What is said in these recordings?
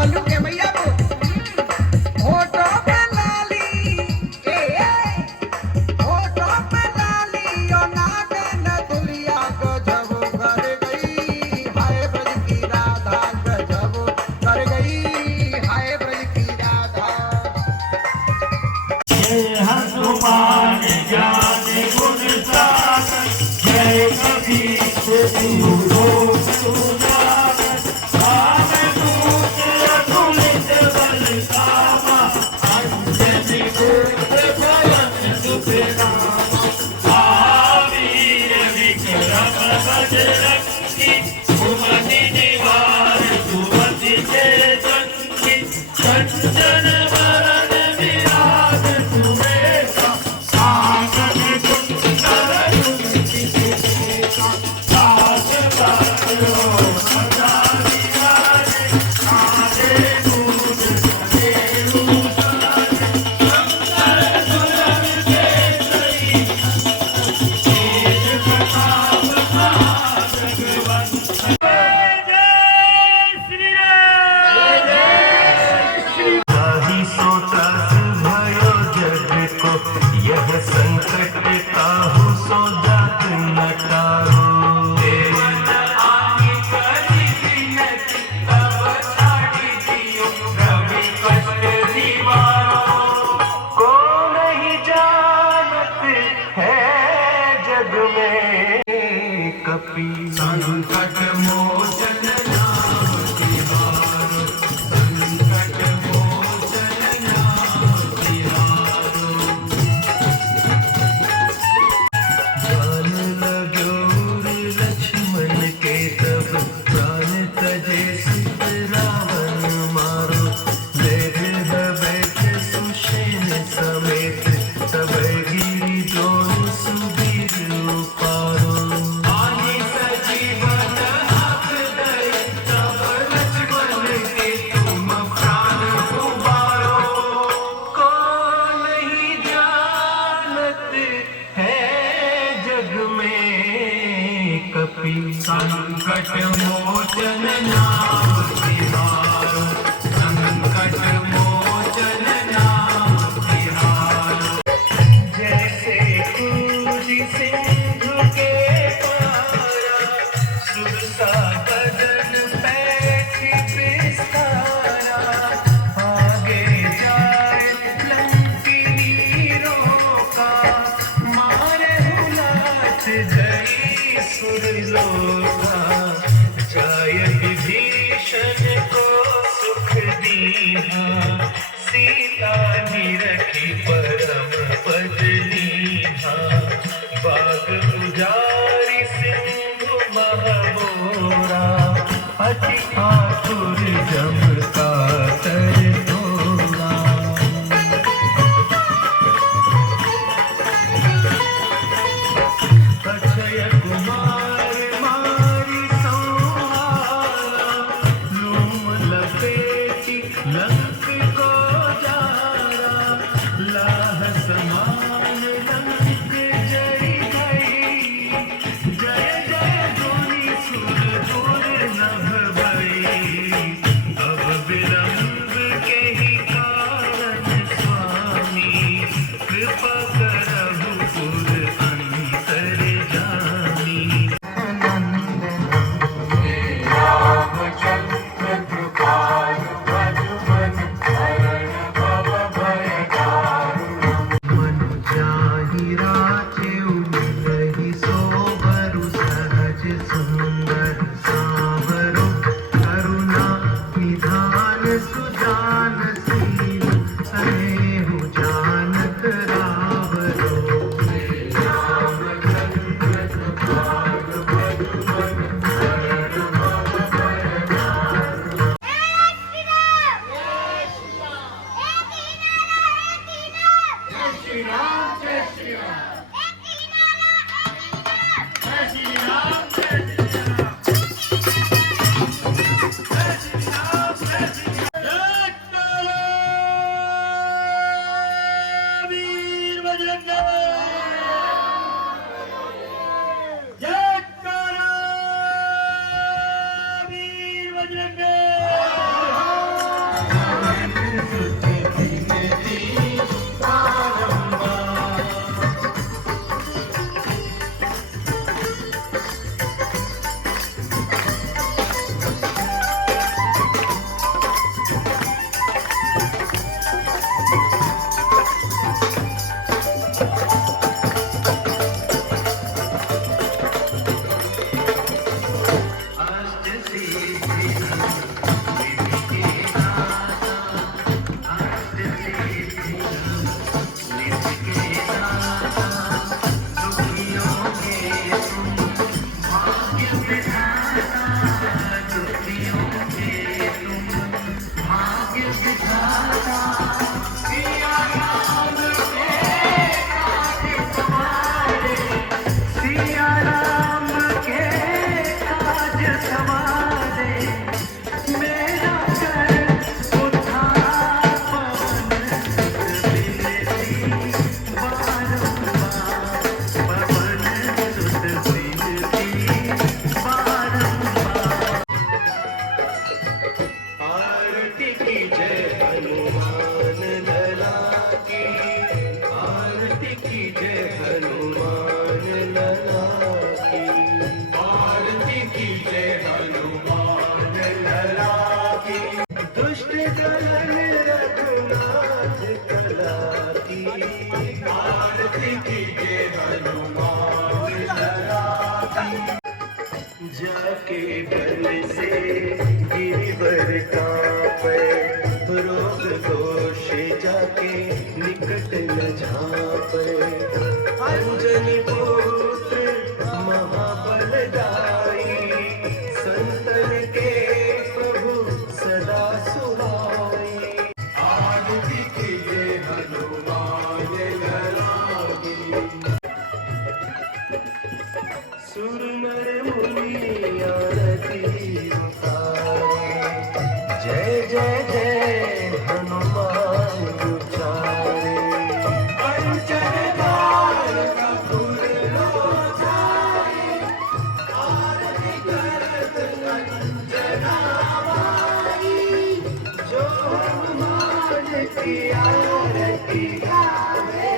मल्लू के मैया को होठो पे लाली होठो पे लाली ओ नागन दुलिया गजब कर गई हाय ब्रज की राधा गजब कर गई हाय ब्रज की राधा। जय हनुमान ज्ञान गुण सागर जय कबीर संकट मोचन नाम तिहारो संकट मोचन नाम तिहारो जान लगो लक्ष्मण के तब प्राण तजे सीत रावण मारो देह बैठ सुषेण समेत तब गिरी जोन सुबीर पारो संकट मोचन नाम तिहारो संकट मोचन नाम तिहारो जैसे कूदी सिंधु के पारा सुरसा बदन पैठी बिस्तारा आगे जाए लंकिनी रोका मारे हुलात गई सुरलोका जाय विभीषण को सुख दीहा सीता निरखी परम पद लीहा बाग उजारी सिंधु महमोरा अति आतुर जम का तर तोला। अक्षय कुमार मारी संहारा लूम लपेटी लंक को जारा लाह समान लंक जरी गई जय जय धुनि सुर दुर्लभ भई अब की आरती गावे,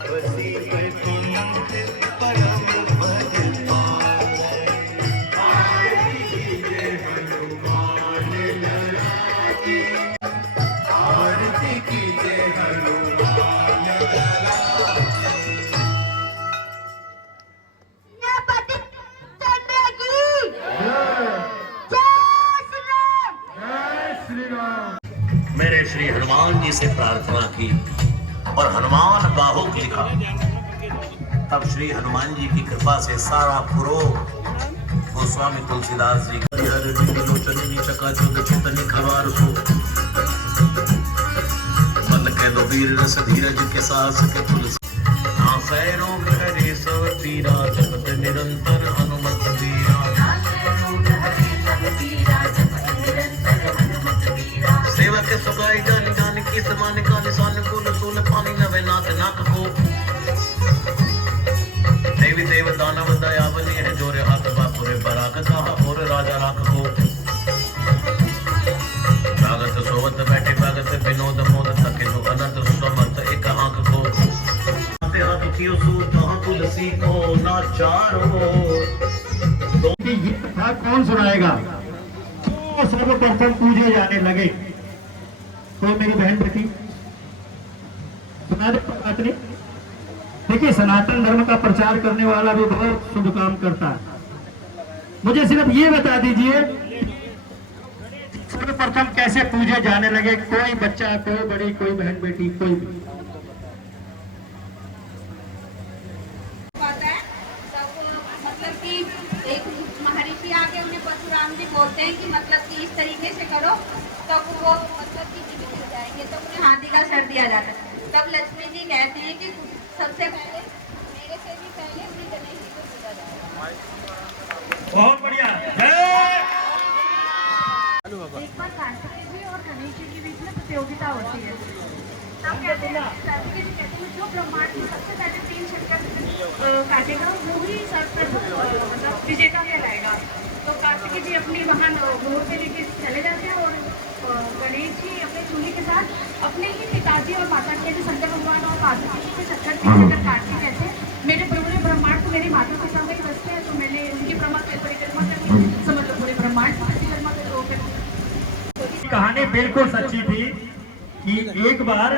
बसी वैकुंठ परम पद पावे। आरती कीजिए हनुमान लला की, आरती कीजिए हनुमान लला की। सेनापति चंद्र की जय श्री राम। मेरे श्री हनुमान जी से प्रार्थना की और हनुमान बाहुक लिखा। तब श्री हनुमान जी की कृपा से सारा पुरोग गोस्वामी तुलसीदास जी मन के दो वीर रस धीरज के साहस के तुलसी रोग हरे सब पीरा जपत निरंतर हनुमत वीरा। सेवक सुखाई जान जान की समान का निशान कुल कुल पानी नवे नाथ नाक को। देवी देव दानव दयावली है जोरे हाथ बापुरे बराक कहा और राजा राख को। लागत सोवत बैठे भगत विनोद मोद थके जो अनंत समर्थ एक आंख को। हाथ कियो सूत तुलसी को नाचारो। कि ये कथा कौन सुनाएगा? तो सर्वप्रथम पूजे जाने लगे। कोई मेरी बहन बेटी सुना दे बात नहीं। देखिए, सनातन धर्म का प्रचार करने वाला भी बहुत शुभ काम करता है। मुझे सिर्फ ये बता दीजिए सर्वप्रथम कैसे पूजे जाने लगे? कोई बच्चा, कोई बड़ी, कोई बहन बेटी, कोई भी। बात है तब मतलब कि एक महर्षि आके उन्हें परशुराम जी बोलते हैं कि मतलब कि इस तरीके से करो तब वो मतलब कि जीवित हो जाएंगे। तब उन्हें हाथी का सर दिया जाता है। तब लक्ष्मी जी कहते हैं कि सबसे पहले मेरे से भी पहले अपनी गणेश जी को पूजा जाएगा। बहुत बढ़िया। एक बार कार्तिकेय जी और गणेश जी के बीच में प्रतियोगिता होती है। तब कहते हैं कार्तिकेय जी कहते हैं जो ब्रह्मांड में सबसे पहले 3 शंकर काटेगा वो ही सर्वप्रथम मतलब विजेता कहलाएगा। तो कार्तिकेय जी अपनी वहाँ मोर पे लेके चले जाते हैं और गणेश जी अपने चूल्हे के साथ अपने ही पिताजी और माता के शंकर भगवान और कार्तिकेय जी के चक्कर पीछे काटते कहते हैं मेरे पूरे ब्रह्मांड तो मेरी माता पिता में ही बसते हैं। तो मैंने उनकी परिक्रमा करनी समझ लो पूरे ब्रह्मांड परिक्रमा कर। कहानी बिल्कुल सच्ची थी कि एक बार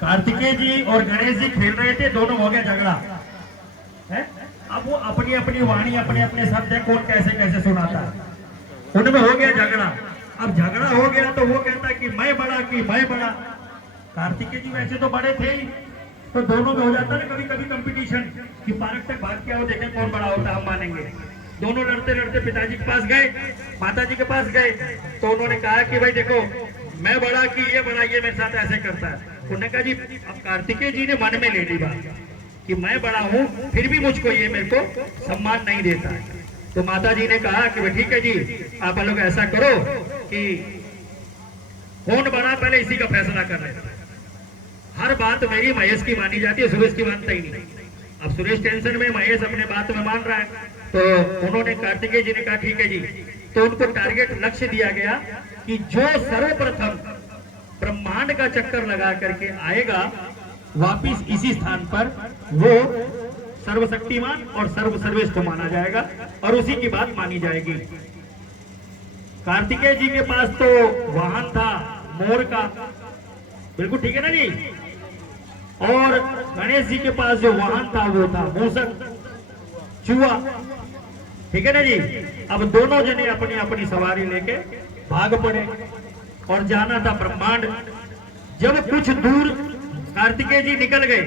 कार्तिकेय जी और गणेश जी खेल रहे थे, दोनों हो गया झगड़ा है। अब वो अपनी अपनी वाणी अपने अपने शब्द है कौन कैसे कैसे सुनाता है, उनमें हो गया झगड़ा। अब झगड़ा हो गया तो वो कहता कि मैं बड़ा कि मैं बड़ा। कार्तिकेय जी वैसे तो बड़े थे ही, तो दोनों में हो जाता ना कभी कभी कंपटीशन कि पार्क तक भाग के आओ देखें कौन बड़ा होता है, हम मानेंगे। दोनों लड़ते लड़ते पिताजी के पास गए, माताजी के पास गए। तो उन्होंने कहा कि भाई देखो मैं बड़ा कि ये बड़ा, ये मेरे साथ ऐसे करता है। उन्होंने कहा जी, अब कार्तिकेय जी ने मन में ले ली बात कि मैं बड़ा हूँ फिर भी मुझको ये मेरे को सम्मान नहीं देता है। तो माता जी ने कहा कि ठीक है जी, आप लोग ऐसा करो कि कौन बड़ा पहले इसी का फैसला कर लेना। हर बात मेरी महेश की मानी जाती है, सुरेश की मानता ही नहीं। अब सुरेश टेंशन में, महेश अपने बात में मान रहा है। तो उन्होंने कार्तिकेय जी ने कहा ठीक है जी। तो उनको टारगेट लक्ष्य दिया गया कि जो सर्वप्रथम ब्रह्मांड का चक्कर लगा करके आएगा वापिस इसी स्थान पर, वो सर्वशक्तिमान और सर्वश्रेष्ठ माना जाएगा और उसी की बात मानी जाएगी। कार्तिकेय जी के पास तो वाहन था मोर का, बिल्कुल ठीक है ना जी। और गणेश जी के पास जो वाहन था वो था मूसक, चूहा, ठीक है ना जी। अब दोनों जने अपनी अपनी सवारी लेके भाग पड़े और जाना था ब्रह्मांड। जब कुछ दूर कार्तिकेय जी निकल गए,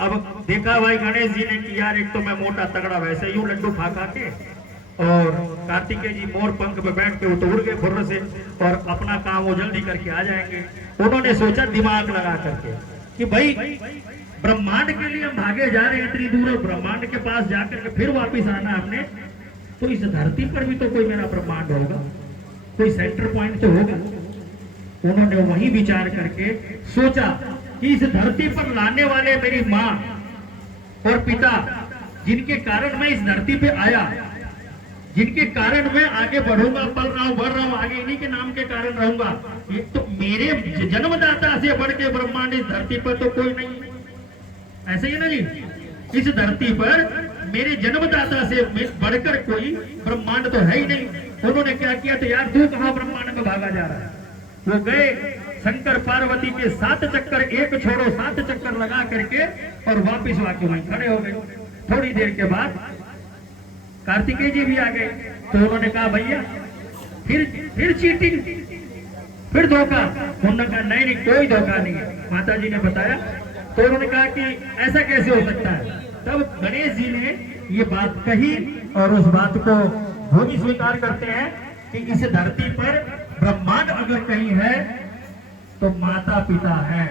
अब देखा भाई गणेश जी ने कि यार एक तो मैं मोटा तगड़ा वैसे यूं लड्डू खा खा के, और कार्तिकेय जी मोर पंख पे बैठ के वो तो उड़ गए फुर्र से और अपना काम वो जल्दी करके आ जाएंगे। उन्होंने सोचा दिमाग लगा करके कि भाई ब्रह्मांड के लिए हम भागे जा रहे हैं इतनी दूर, और ब्रह्मांड के पास जाकर के फिर वापिस आना हमने, तो इस धरती पर भी तो कोई मेरा ब्रह्मांड होगा, कोई सेंटर पॉइंट तो होगा। उन्होंने वही विचार करके सोचा कि इस धरती पर लाने वाले मेरी माँ और पिता, जिनके कारण मैं इस धरती पे आया, जिनके कारण मैं आगे बढ़ूंगा, पल रहा हूं, बढ़ रहा हूं, आगे इन्हीं के नाम के कारण रहूंगा। एक तो मेरे जन्मदाता से बढ़ के ब्रह्मांड इस धरती पर तो कोई नहीं। ऐसे ही ना जी, इस धरती पर मेरे जन्मदाता से बढ़कर कोई ब्रह्मांड तो है ही नहीं। उन्होंने क्या किया, तो यार तू कहां ब्रह्मांड में भागा जा रहा है। वो गए शंकर पार्वती के 7 चक्कर, एक छोड़ो 7 चक्कर लगा करके और वापिस आके वहीं खड़े हो गए। थोड़ी देर के बाद कार्तिकेय जी भी आ गए। तो उन्होंने कहा भैया फिर चीटिंग, फिर धोखा। उन्होंने कहा नहीं नहीं कोई धोखा नहीं है। माता जी ने बताया तो उन्होंने कहा कि ऐसा कैसे हो सकता है। तब गणेश जी ने ये बात कही और उस बात को वो भी स्वीकार करते हैं कि इस धरती पर ब्रह्मांड अगर कहीं है तो माता पिता है।